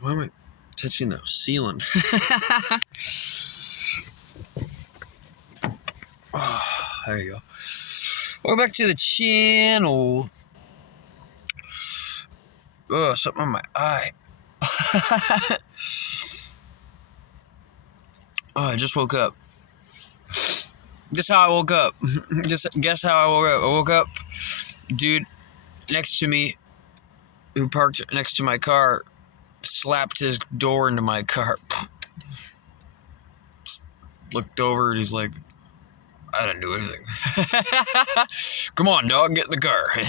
Why am I touching the ceiling? Oh, there you go. Welcome back to the channel. Oh, something on my eye. Oh, I just woke up. Guess how I woke up. Guess how I woke up. I woke up, dude next to me, who parked next to my car, slapped his door into my car. Looked over and he's like, I didn't do anything. Come on, dog, get in the car. And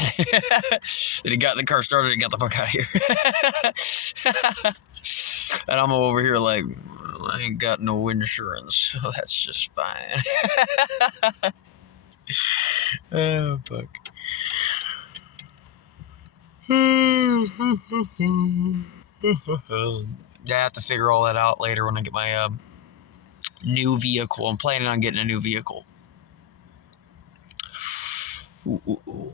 he got in the car, started, and got the fuck out of here. And I'm over here like, well, I ain't got no insurance, so that's just fine. Oh, fuck. I have to figure all that out later when I get my new vehicle. I'm planning on getting a new vehicle. Ooh, ooh, ooh.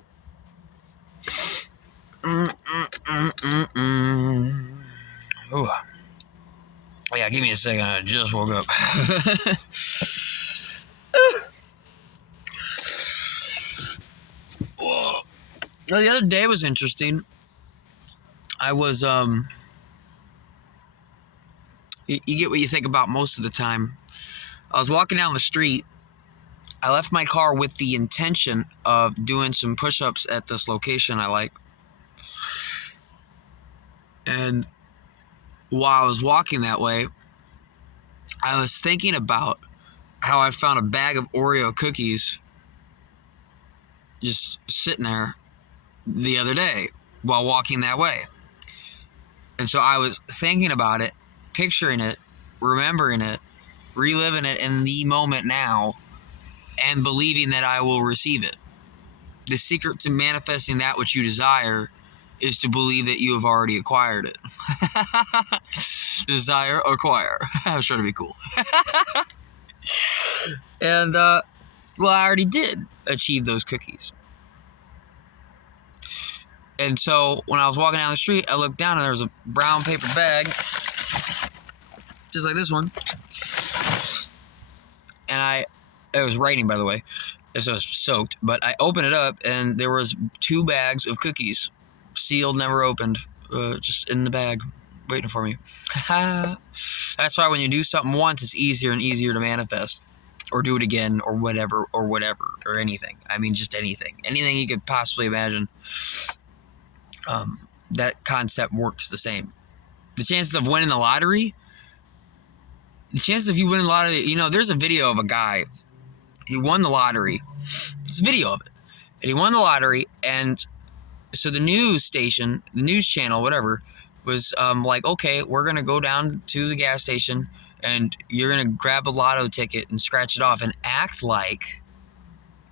Ooh. Yeah, give me a second. I just woke up. Whoa. Well, the other day was interesting. I was, you get what you think about most of the time. I was walking down the street. I left my car with the intention of doing some push-ups at this location I like. And while I was walking that way, I was thinking about how I found a bag of Oreo cookies just sitting there the other day while walking that way. And so I was thinking about it, picturing it, remembering it, reliving it in the moment now, and believing that I will receive it. The secret to manifesting that which you desire is to believe that you have already acquired it. Desire, acquire. I was trying to be cool. And, well, I already did achieve those cookies. And so when I was walking down the street, I looked down and there was a brown paper bag, just like this one. And it was raining, by the way, so it was soaked, but I opened it up and there was 2 bags of cookies, sealed, never opened, just in the bag, waiting for me. That's why when you do something once, it's easier and easier to manifest, or do it again, or whatever, or anything. I mean, just anything you could possibly imagine. That concept works the same. The chances of winning the lottery, the chances of you winning the lottery, you know, there's a video of a guy, he won the lottery. It's a video of it. And he won the lottery, and so the news station, the news channel, whatever, was like, okay, we're going to go down to the gas station, and you're going to grab a lotto ticket and scratch it off and act like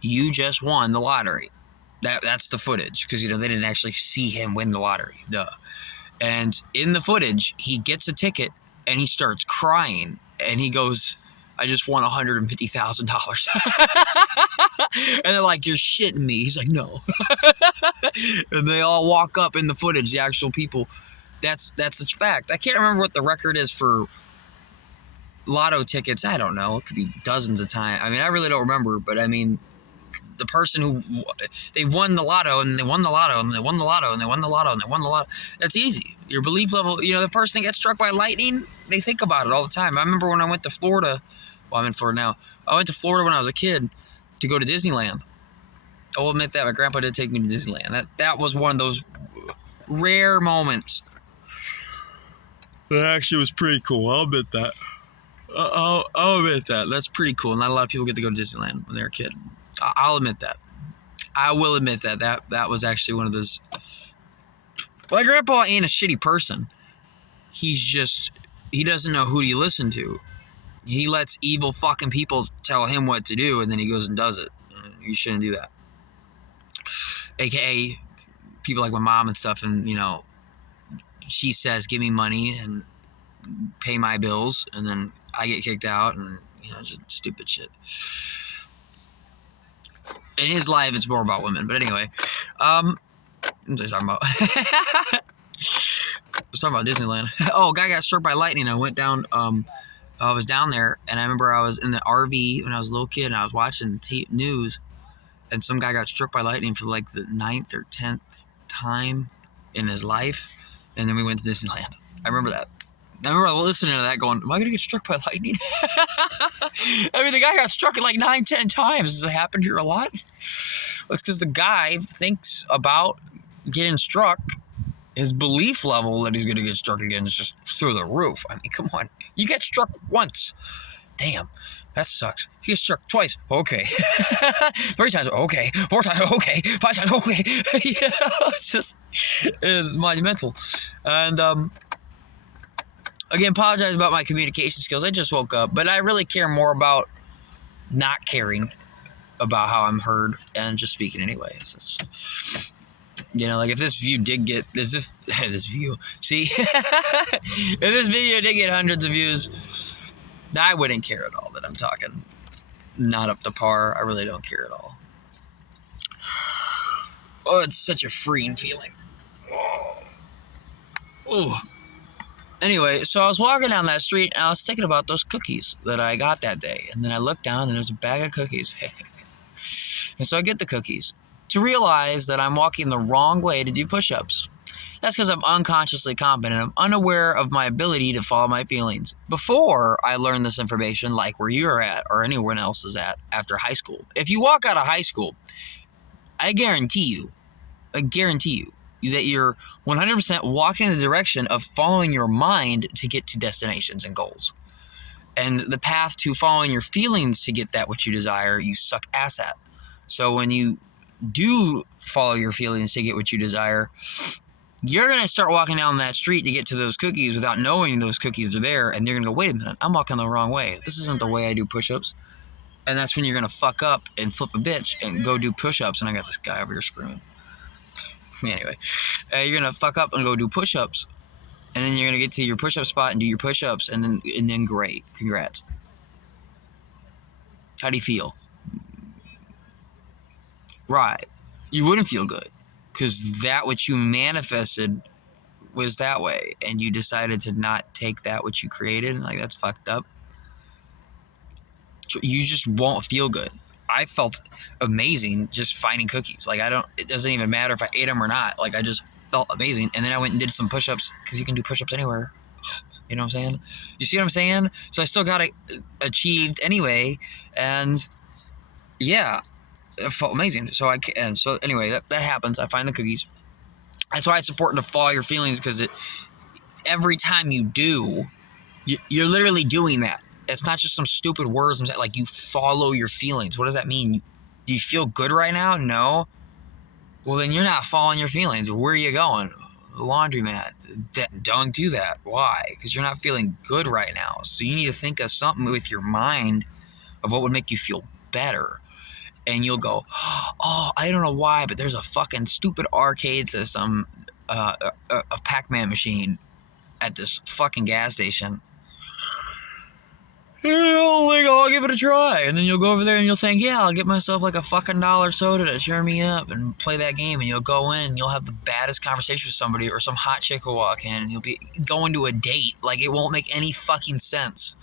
you just won the lottery. That's the footage, because, you know, they didn't actually see him win the lottery. Duh. And in the footage, he gets a ticket, and he starts crying, and he goes, I just won $150,000. And they're like, you're shitting me. He's like, no. And they all walk up in the footage, the actual people. That's a fact. I can't remember what the record is for lotto tickets. I don't know. It could be dozens of times. I mean, I really don't remember, but I mean, the person who, they won the lotto, and they won the lotto, and they won the lotto, and they won the lotto, and they won the lotto. That's easy. Your belief level, you know, the person that gets struck by lightning, they think about it all the time. I remember when I went to Florida. Well, I'm in Florida now. I went to Florida when I was a kid to go to Disneyland. I will admit that my grandpa did take me to Disneyland. That was one of those rare moments. That actually was pretty cool. I'll admit that. I'll admit that. That's pretty cool. Not a lot of people get to go to Disneyland when they're a kid. I'll admit that. I will admit that. That was actually one of those. My grandpa ain't a shitty person. He doesn't know who to listen to. He lets evil fucking people tell him what to do, and then he goes and does it. You shouldn't do that. AKA people like my mom and stuff, and, you know, she says, give me money and pay my bills, and then I get kicked out, and, you know, just stupid shit. In his life, it's more about women, but anyway, what was I talking about? I was talking about Disneyland. Oh, a guy got struck by lightning. I went down. I was down there, and I remember I was in the RV when I was a little kid, and I was watching news, and some guy got struck by lightning for like the 9th or 10th time in his life, and then we went to Disneyland. I remember that. I remember listening to that going, am I going to get struck by lightning? I mean, the guy got struck like 9, 10 times. Does it happen here a lot? Well, it's because the guy thinks about getting struck. His belief level that he's going to get struck again is just through the roof. I mean, come on. You get struck once. Damn. That sucks. You get struck twice. Okay. 3 times. Okay. 4 times. Okay. 5 times. Okay. Yeah, it's monumental. And, again, apologize about my communication skills. I just woke up. But I really care more about not caring about how I'm heard and just speaking anyways. It's, you know, like if this view did get this view. See, if this video did get hundreds of views, I wouldn't care at all that I'm talking not up to par. I really don't care at all. Oh, it's such a freeing feeling. Oh. Anyway, so I was walking down that street and I was thinking about those cookies that I got that day. And then I looked down and there's a bag of cookies. And so I get the cookies to realize that I'm walking the wrong way to do push-ups. That's because I'm unconsciously confident. I'm unaware of my ability to follow my feelings. Before I learned this information, like where you're at or anyone else is at after high school. If you walk out of high school, I guarantee you that you're 100% walking in the direction of following your mind to get to destinations and goals. And the path to following your feelings to get that what you desire, you suck ass at. So when you do follow your feelings to get what you desire, you're going to start walking down that street to get to those cookies without knowing those cookies are there. And you're going to go, wait a minute, I'm walking the wrong way. This isn't the way I do push-ups. And that's when you're going to fuck up and flip a bitch and go do push-ups. And I got this guy over here screaming. Anyway, you're going to fuck up and go do push-ups. And then you're going to get to your push-up spot and do your push-ups. And then great. Congrats. How do you feel? Right. You wouldn't feel good. Because that which you manifested was that way. And you decided to not take that which you created. Like, that's fucked up. You just won't feel good. I felt amazing just finding cookies. Like, it doesn't even matter if I ate them or not. Like, I just felt amazing. And then I went and did some push-ups, because you can do push-ups anywhere. You know what I'm saying? You see what I'm saying? So I still got it achieved anyway. And yeah, it felt amazing. So anyway, that happens. I find the cookies. That's why it's important to follow your feelings, because every time you do, you're literally doing that. It's not just some stupid words. Like, you follow your feelings. What does that mean? You feel good right now? No. Well, then you're not following your feelings. Where are you going? The laundromat. Don't do that. Why? Because you're not feeling good right now. So you need to think of something with your mind of what would make you feel better. And you'll go, oh, I don't know why, but there's a fucking stupid arcade system, a Pac-Man machine at this fucking gas station. I'll give it a try. And then you'll go over there and you'll think, yeah, I'll get myself like a fucking $1 soda to cheer me up and play that game. And you'll go in and you'll have the baddest conversation with somebody, or some hot chick will walk in and you'll be going to a date. Like, it won't make any fucking sense.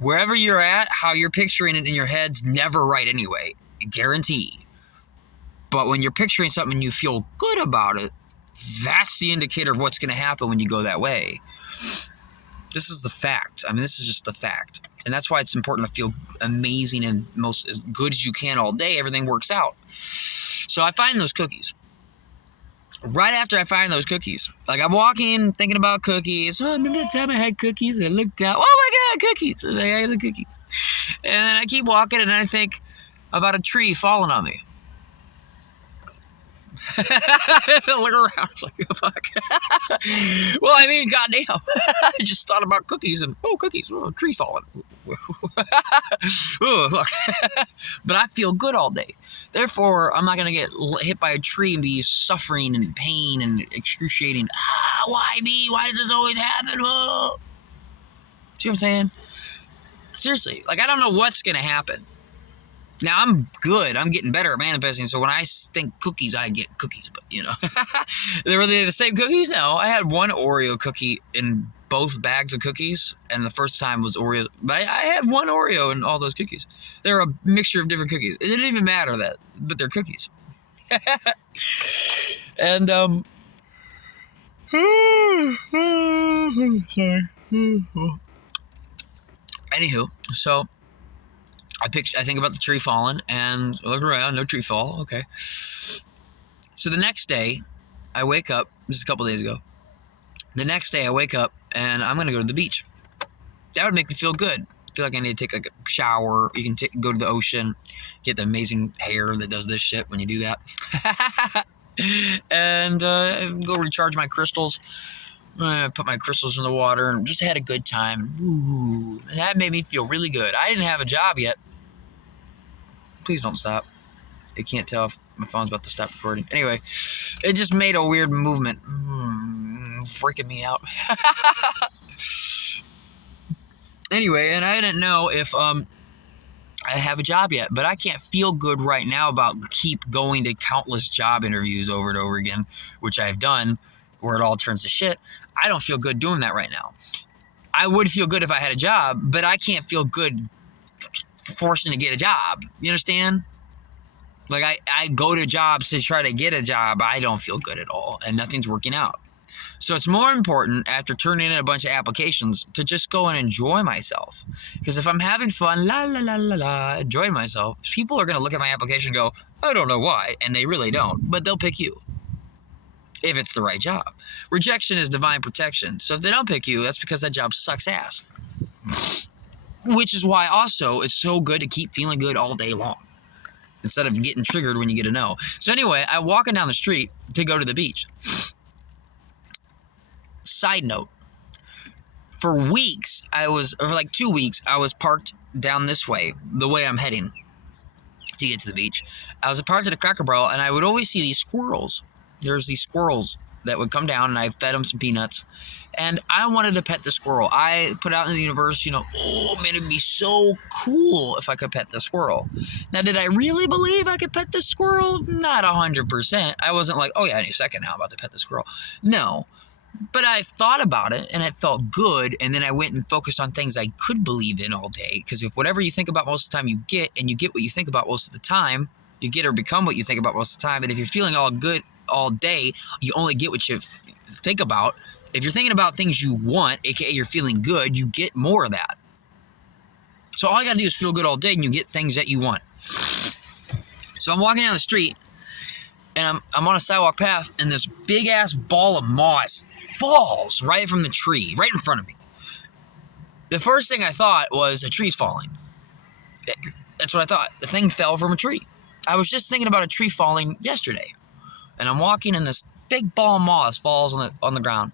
Wherever you're at, how you're picturing it in your head's never right anyway. Guarantee. But when you're picturing something and you feel good about it, that's the indicator of what's going to happen when you go that way. This is the fact. I mean, this is just the fact. And that's why it's important to feel amazing and as good as you can all day. Everything works out. So I find those cookies. Right after I find those cookies, like, I'm walking thinking about cookies. Oh, remember the time I had cookies and I looked out. Oh my God, cookies. And I had the cookies. And then I keep walking and I think about a tree falling on me. Look around. I was like, fuck. Well, I mean, goddamn. I just thought about cookies and, cookies. Oh, tree falling. Oh, fuck. But I feel good all day. Therefore, I'm not going to get hit by a tree and be suffering and pain and excruciating. Why me? Why does this always happen? Oh. See what I'm saying? Seriously. Like, I don't know what's going to happen. Now, I'm good. I'm getting better at manifesting. So when I think cookies, I get cookies. But, were they the same cookies? No. I had one Oreo cookie in both bags of cookies. And the first time was Oreo. But I had one Oreo in all those cookies. They're a mixture of different cookies. It didn't even matter that. But they're cookies. And, sorry. Anywho, so I think about the tree falling and I look around, no tree fall. Okay. So the next day, I wake up. This is a couple days ago. The next day, I wake up and I'm gonna go to the beach. That would make me feel good. I feel like I need to take like a shower. You can go to the ocean, get the amazing hair that does this shit when you do that, and go recharge my crystals. Put my crystals in the water and just had a good time. Ooh, and that made me feel really good. I didn't have a job yet. Please don't stop. I can't tell if my phone's about to stop recording. Anyway, it just made a weird movement. Freaking me out. Anyway, and I didn't know if I have a job yet, but I can't feel good right now about keep going to countless job interviews over and over again, which I've done, where it all turns to shit. I don't feel good doing that right now. I would feel good if I had a job, but I can't feel good forcing to get a job. You understand? Like, I go to jobs to try to get a job. I don't feel good at all, and nothing's working out. So it's more important, after turning in a bunch of applications, to just go and enjoy myself. Because if I'm having fun, enjoying myself, people are going to look at my application and go, I don't know why, and they really don't, but they'll pick you. If it's the right job. Rejection is divine protection. So if they don't pick you, that's because that job sucks ass. Which is why also it's so good to keep feeling good all day long, instead of getting triggered when you get a no. So anyway, I'm walking down the street to go to the beach. Side note, for like 2 weeks, I was parked down this way, the way I'm heading to get to the beach. I was parked at a Cracker Barrel, and I would always see these squirrels. There's these squirrels that would come down, and I fed them some peanuts. And I wanted to pet the squirrel. I put out in the universe, oh man, it'd be so cool if I could pet the squirrel. Now, did I really believe I could pet the squirrel? Not 100%. I wasn't like, oh yeah, any second now I'm about to pet the squirrel. No. But I thought about it, and it felt good, and then I went and focused on things I could believe in all day, because if whatever you think about most of the time you get, and you get what you think about most of the time, you get or become what you think about most of the time, and if you're feeling all good all day, you only get what you think about. If you're thinking about things you want, aka you're feeling good, you get more of that. So all you gotta do is feel good all day, and you get things that you want. So I'm walking down the street, and I'm on a sidewalk path, and this big-ass ball of moss falls right from the tree, right in front of me. The first thing I thought was a tree's falling. That's what I thought. The thing fell from a tree. I was just thinking about a tree falling yesterday. And I'm walking, and this big ball of moss falls on the ground.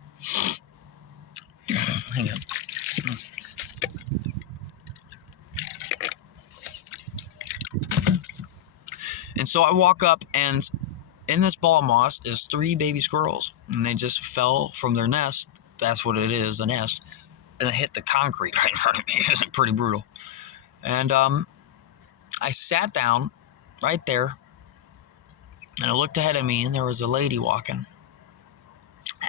Hang on. And so I walk up, and in this ball of moss is 3 baby squirrels, and they just fell from their nest. That's what it is, a nest. And it hit the concrete right in front of me. It's pretty brutal. And I sat down right there, and I looked ahead of me, and there was a lady walking.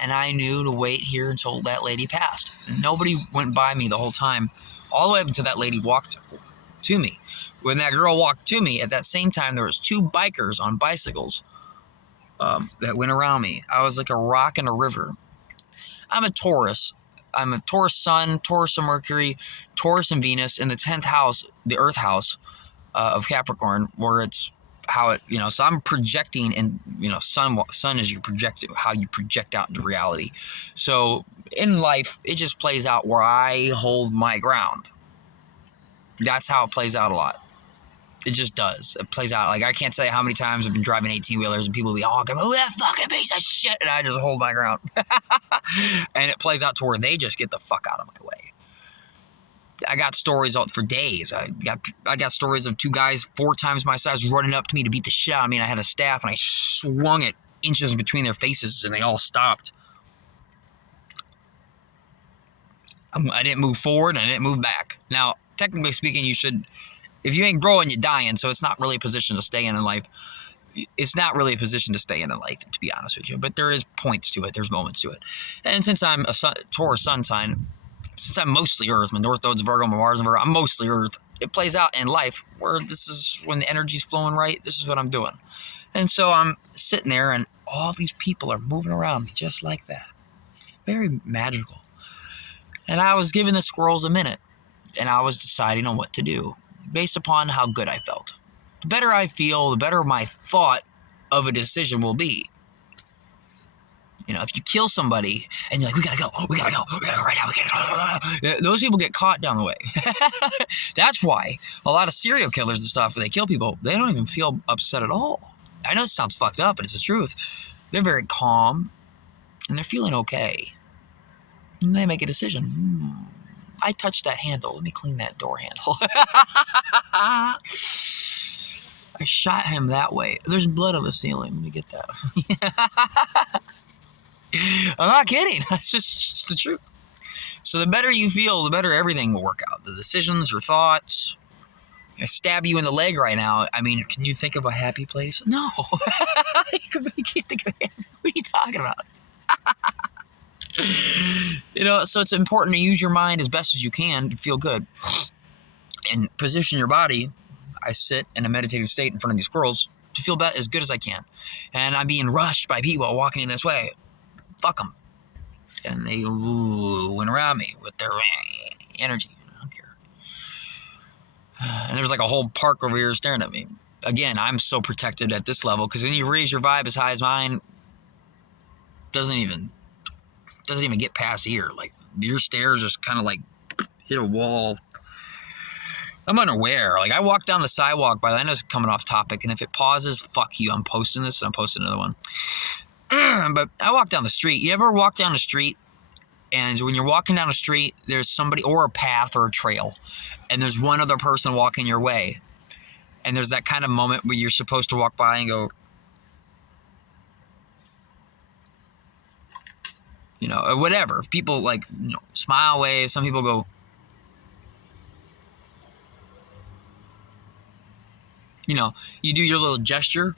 And I knew to wait here until that lady passed. And nobody went by me the whole time, all the way up until that lady walked to me. When that girl walked to me, at that same time, there was 2 bikers on bicycles that went around me. I was like a rock in a river. I'm a Taurus. I'm a Taurus Sun, Taurus of Mercury, Taurus and Venus in the 10th house, the Earth house of Capricorn, where it's how it, so I'm projecting, and, sun is how you project out into reality. So in life, it just plays out where I hold my ground. That's how it plays out a lot. It just does. It plays out. Like, I can't tell you how many times I've been driving 18-wheelers and people will be honking, oh, that fucking piece of shit, and I just hold my ground. And it plays out to where they just get the fuck out of my way. I got stories for days. I got stories of 2 guys 4 times my size running up to me to beat the shit out of me, and I had a staff, and I swung it inches between their faces, and they all stopped. I didn't move forward, and I didn't move back. Now, technically speaking, you should if you ain't growing, you're dying. So it's not really a position to stay in life. It's not really a position to stay in life, to be honest with you. But there is points to it. There's moments to it. And since I'm a Taurus sun sign, since I'm mostly Earth, my North Node's Virgo, my Mars and Virgo, I'm mostly Earth. It plays out in life where this is when the energy's flowing right. This is what I'm doing. And so I'm sitting there and all these people are moving around me just like that. Very magical. And I was giving the squirrels a minute and I was deciding on what to do based upon how good I felt. The better I feel, the better my thought of a decision will be. You know, if you kill somebody and you're like, we gotta go right now, we gotta go. Those people get caught down the way. That's why a lot of serial killers and stuff, when they kill people, they don't even feel upset at all. I know this sounds fucked up, but it's the truth. They're very calm and they're feeling okay. And they make a decision. I touched that handle. Let me clean that door handle. I shot him that way. There's blood on the ceiling. Let me get that. I'm not kidding. It's just the truth. So the better you feel, the better everything will work out. The decisions, your thoughts. I stab you in the leg right now. I mean, can you think of a happy place? No. You can't think of it. What are you talking about? You know, so it's important to use your mind as best as you can to feel good. And position your body. I sit in a meditative state in front of these squirrels to feel as good as I can. And I'm being rushed by people walking in this way. Fuck them. And they went around me with their energy. I don't care. And there's like a whole park over here staring at me. Again, I'm so protected at this level because when you raise your vibe as high as mine, doesn't even get past here. Like your stairs just kind of like hit a wall. I'm unaware. Like I walk down the sidewalk, by the end, it's coming off topic, and if it pauses, fuck you. I'm posting this and I'm posting another one. But I walk down the street. You ever walk down the street and when you're walking down the street, there's somebody or a path or a trail and there's one other person walking your way. And there's that kind of moment where you're supposed to walk by and go, you know, or whatever. People like, you know, smile, wave. Some people go, you know, you do your little gesture.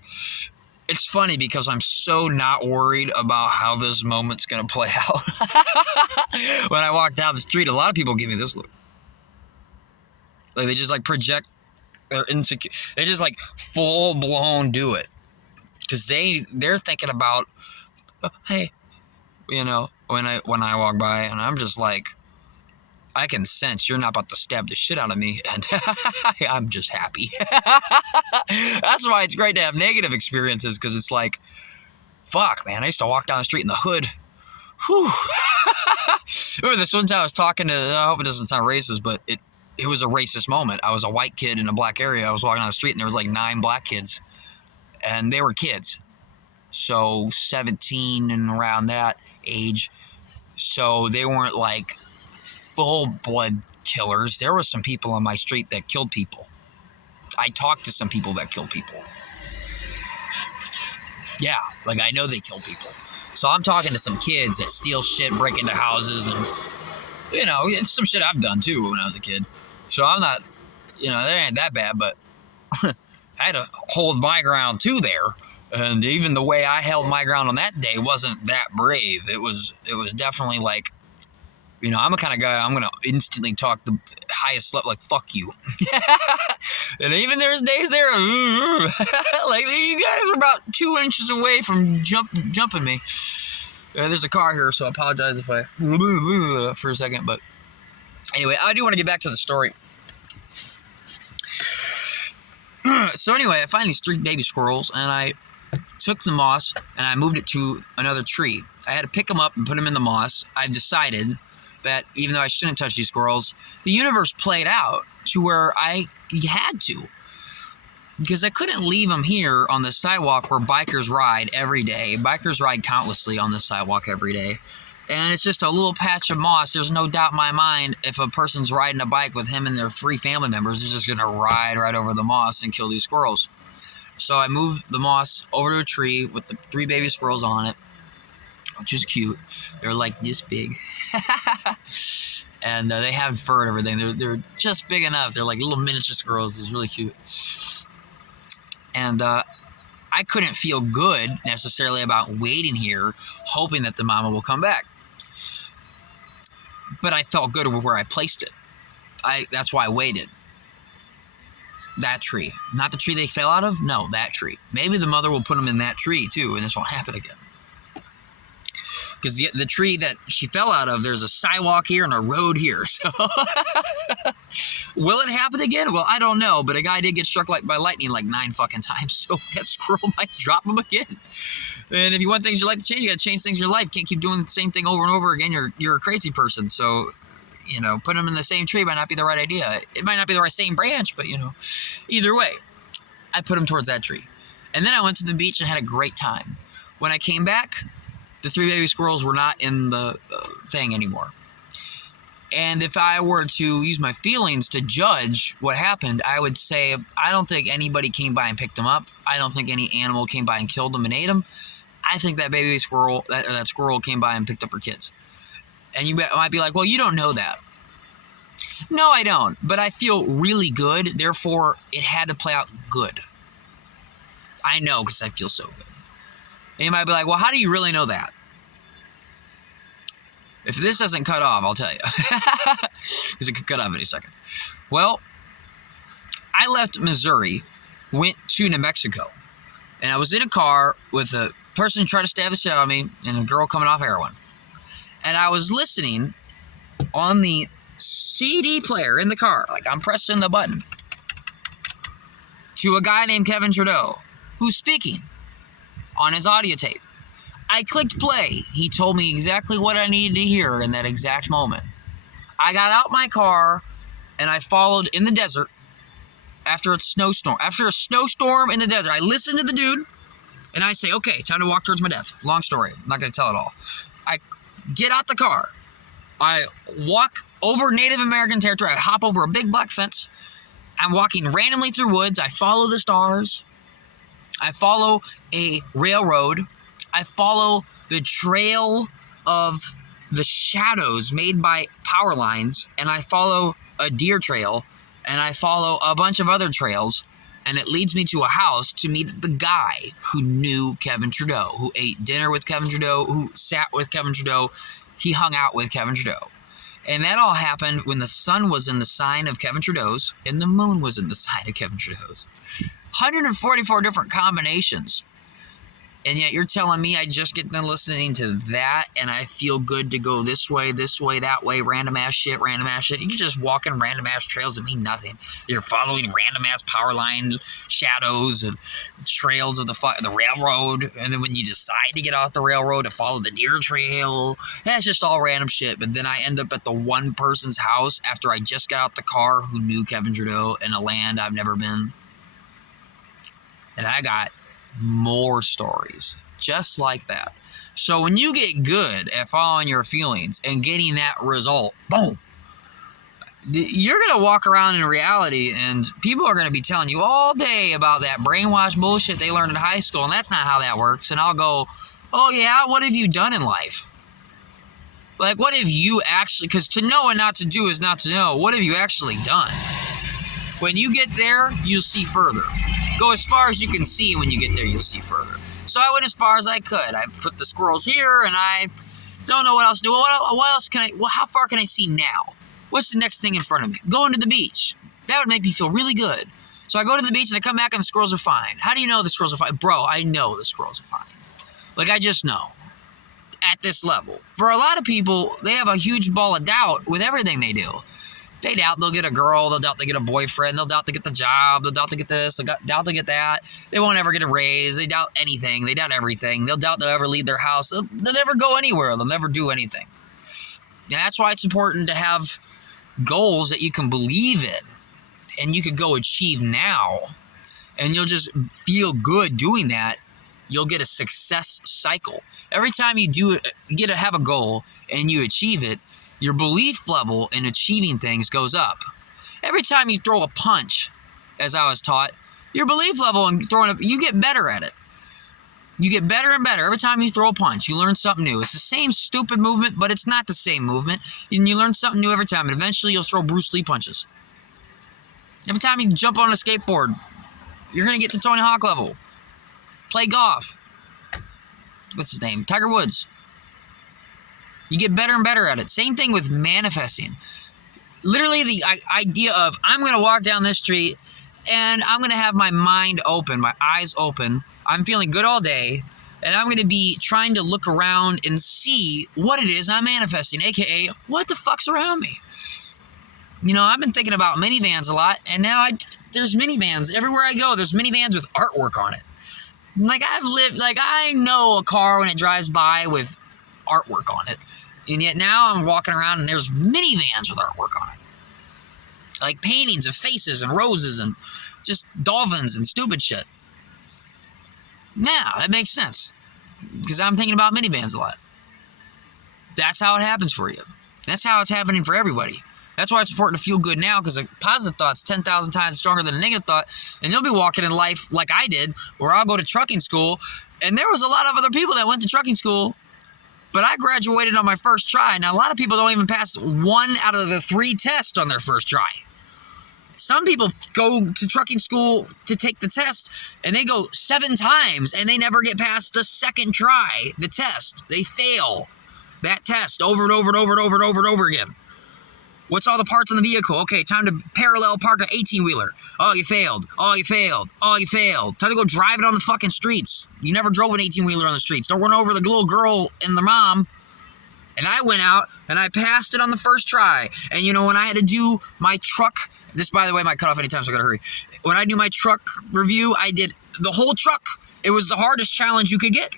It's funny because I'm so not worried about how this moment's going to play out. When I walk down the street, a lot of people give me this look. Like they just like project their insecure. They just like full blown do it. Because they're thinking about, oh, hey, you know, when I walk by and I'm just like, I can sense you're not about to stab the shit out of me, and I'm just happy. That's why it's great to have negative experiences, because it's like, fuck, man, I used to walk down the street in the hood. Whew. Remember this one time I was talking to, I hope it doesn't sound racist, but it was a racist moment. I was a white kid in a black area. I was walking down the street, and there was like 9 black kids, and they were kids. So 17 and around that age. So they weren't like full-blood killers. There were some people on my street that killed people. I talked to some people that killed people. Yeah, like I know they kill people. So I'm talking to some kids that steal shit, break into houses, and, you know, it's some shit I've done too when I was a kid. So I'm not, you know, they ain't that bad, but I had to hold my ground too there. And even the way I held my ground on that day wasn't that brave. It was definitely like, you know, I'm the kind of guy, I'm going to instantly talk the highest level, like, fuck you. And even there's days there, like, you guys are about 2 inches away from jumping me. There's a car here, so I apologize if I for a second. But anyway, I do want to get back to the story. So anyway, I find these 3 baby squirrels, and I took the moss, and I moved it to another tree. I had to pick them up and put them in the moss. I've decided that even though I shouldn't touch these squirrels, the universe played out to where I had to. Because I couldn't leave them here on the sidewalk where bikers ride every day. Bikers ride countlessly on the sidewalk every day. And it's just a little patch of moss. There's no doubt in my mind if a person's riding a bike with him and their 3 family members, they're just going to ride right over the moss and kill these squirrels. So I moved the moss over to a tree with the 3 baby squirrels on it. which is cute. They're like this big. And they have fur and everything. They're just big enough. They're like little miniature squirrels. It's really cute. And I couldn't feel good necessarily about waiting here, hoping that the mama will come back. But I felt good with where I placed it. That's why I waited. That tree. Not the tree they fell out of? No, that tree. Maybe the mother will put them in that tree too, and this won't happen again. Because the tree that she fell out of, there's a sidewalk here and a road here. So will it happen again? Well, I don't know. But a guy did get struck by lightning like 9 fucking times. So that squirrel might drop him again. And if you want things you like to change, you got to change things in your life. Can't keep doing the same thing over and over again. You're a crazy person. So, put them in the same tree might not be the right idea. It might not be the right same branch, but, either way, I put them towards that tree. And then I went to the beach and had a great time. When I came back, the 3 baby squirrels were not in the thing anymore. And if I were to use my feelings to judge what happened, I would say I don't think anybody came by and picked them up. I don't think any animal came by and killed them and ate them. I think that baby squirrel, that squirrel came by and picked up her kids. And you might be like, well, you don't know that. No, I don't. But I feel really good. Therefore, it had to play out good. I know because I feel so good. And you might be like, well, how do you really know that? If this doesn't cut off, I'll tell you. Because it could cut off any second. Well, I left Missouri, went to New Mexico. And I was in a car with a person who tried to stab the shit out of me and a girl coming off heroin. And I was listening on the CD player in the car, like I'm pressing the button, to a guy named Kevin Trudeau, who's speaking on his audio tape. I clicked play. He told me exactly what I needed to hear in that exact moment. I got out my car and I followed in the desert after a snowstorm. After a snowstorm in the desert, I listened to the dude and I say, okay, time to walk towards my death. Long story. I'm not going to tell it all. I get out the car. I walk over Native American territory. I hop over a big black fence. I'm walking randomly through woods. I follow the stars. I follow a railroad. I follow the trail of the shadows made by power lines. And I follow a deer trail. And I follow a bunch of other trails. And it leads me to a house to meet the guy who knew Kevin Trudeau, who ate dinner with Kevin Trudeau, who sat with Kevin Trudeau. He hung out with Kevin Trudeau. And that all happened when the sun was in the sign of Kevin Trudeau's and the moon was in the sign of Kevin Trudeau's. 144 different combinations. And yet you're telling me I just get done listening to that and I feel good to go this way, that way, random ass shit. You're just walking random ass trails that mean nothing. You're following random ass power line shadows and trails of the railroad. And then when you decide to get off the railroad to follow the deer trail, that's just all random shit. But then I end up at the one person's house after I just got out the car who knew Kevin Trudeau in a land I've never been. And I got more stories just like that. So when you get good at following your feelings and getting that result, boom, you're going to walk around in reality and people are going to be telling you all day about that brainwash bullshit they learned in high school, and that's not how that works. And I'll go, oh yeah, what have you done in life? Like, what have you actually, because to know and not to do is not to know. What have you actually done? When you get there, you'll see further. Go as far as you can see, and when you get there, you'll see further. So I went as far as I could. I put the squirrels here, and I don't know what else to do. What else can I, how far can I see now? What's the next thing in front of me? Going to the beach. That would make me feel really good. So I go to the beach, and I come back, and the squirrels are fine. How do you know the squirrels are fine? Bro, I know the squirrels are fine. Like, I just know. At this level. For a lot of people, they have a huge ball of doubt with everything they do. They doubt they'll get a girl, they'll doubt they get a boyfriend, they'll doubt they get the job, they'll doubt they get this, they'll doubt they get that. They won't ever get a raise, they doubt anything, they doubt everything. They'll doubt they'll ever leave their house, they'll never go anywhere, they'll never do anything. And that's why it's important to have goals that you can believe in and you could go achieve now. And you'll just feel good doing that. You'll get a success cycle. Every time you do it, have a goal and you achieve it, your belief level in achieving things goes up. Every time you throw a punch, as I was taught, your belief level in throwing you get better at it. You get better and better. Every time you throw a punch, you learn something new. It's the same stupid movement, but it's not the same movement. And you learn something new every time, and eventually you'll throw Bruce Lee punches. Every time you jump on a skateboard, you're going to get to Tony Hawk level. Play golf. What's his name? Tiger Woods. You get better and better at it. Same thing with manifesting. Literally the idea of, I'm going to walk down this street and I'm going to have my mind open, my eyes open. I'm feeling good all day, and I'm going to be trying to look around and see what it is I'm manifesting, aka what the fuck's around me. You know, I've been thinking about minivans a lot, and now there's minivans everywhere I go. There's minivans with artwork on it. Like, I know a car when it drives by with artwork on it, and yet now I'm walking around and there's minivans with artwork on it. Like paintings of faces and roses and just dolphins and stupid shit. Now, that makes sense, because I'm thinking about minivans a lot. That's how it happens for you. That's how it's happening for everybody. That's why it's important to feel good now, because a positive thought's 10,000 times stronger than a negative thought, and you'll be walking in life like I did, where I'll go to trucking school, and there was a lot of other people that went to trucking school, but I graduated on my first try. Now, a lot of people don't even pass 1 out of the 3 tests on their first try. Some people go to trucking school to take the test, and they go 7 times, and they never get past the second try, the test. They fail that test over and over and over and over and over and over again. What's all the parts on the vehicle? Okay, time to parallel park an 18-wheeler. Oh, you failed. Oh, you failed. Oh, you failed. Time to go drive it on the fucking streets. You never drove an 18-wheeler on the streets. Don't run over the little girl and the mom. And I went out, and I passed it on the first try. And, you know, when I had to do my truck... This, by the way, might cut off anytime, so I gotta hurry. When I do my truck review, I did the whole truck. It was the hardest challenge you could get.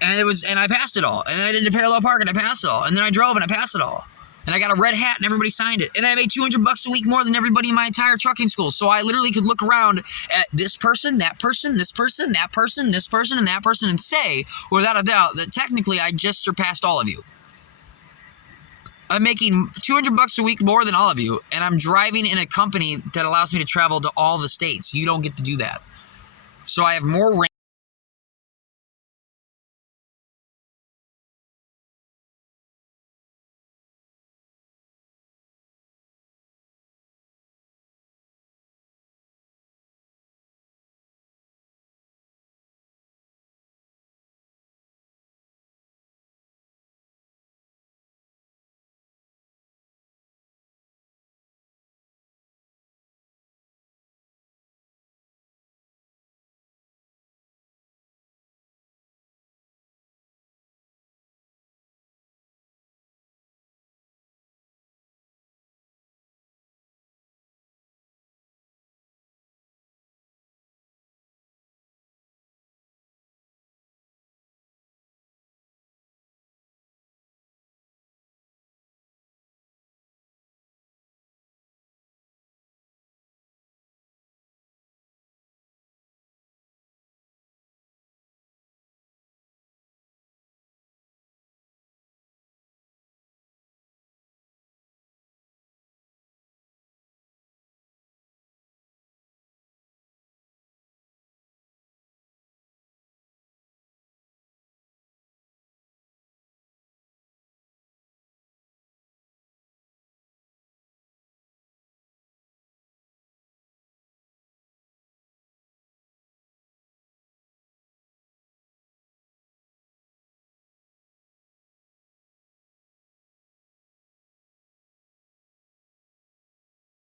And I passed it all. And then I did the parallel park, and I passed it all. And then I drove, and I passed it all. And I got a red hat, and everybody signed it. And I made $200 a week more than everybody in my entire trucking school. So I literally could look around at this person, that person, this person, that person, this person, and that person, and say, without a doubt, that technically I just surpassed all of you. I'm making $200 a week more than all of you, and I'm driving in a company that allows me to travel to all the states. You don't get to do that. So I have more range.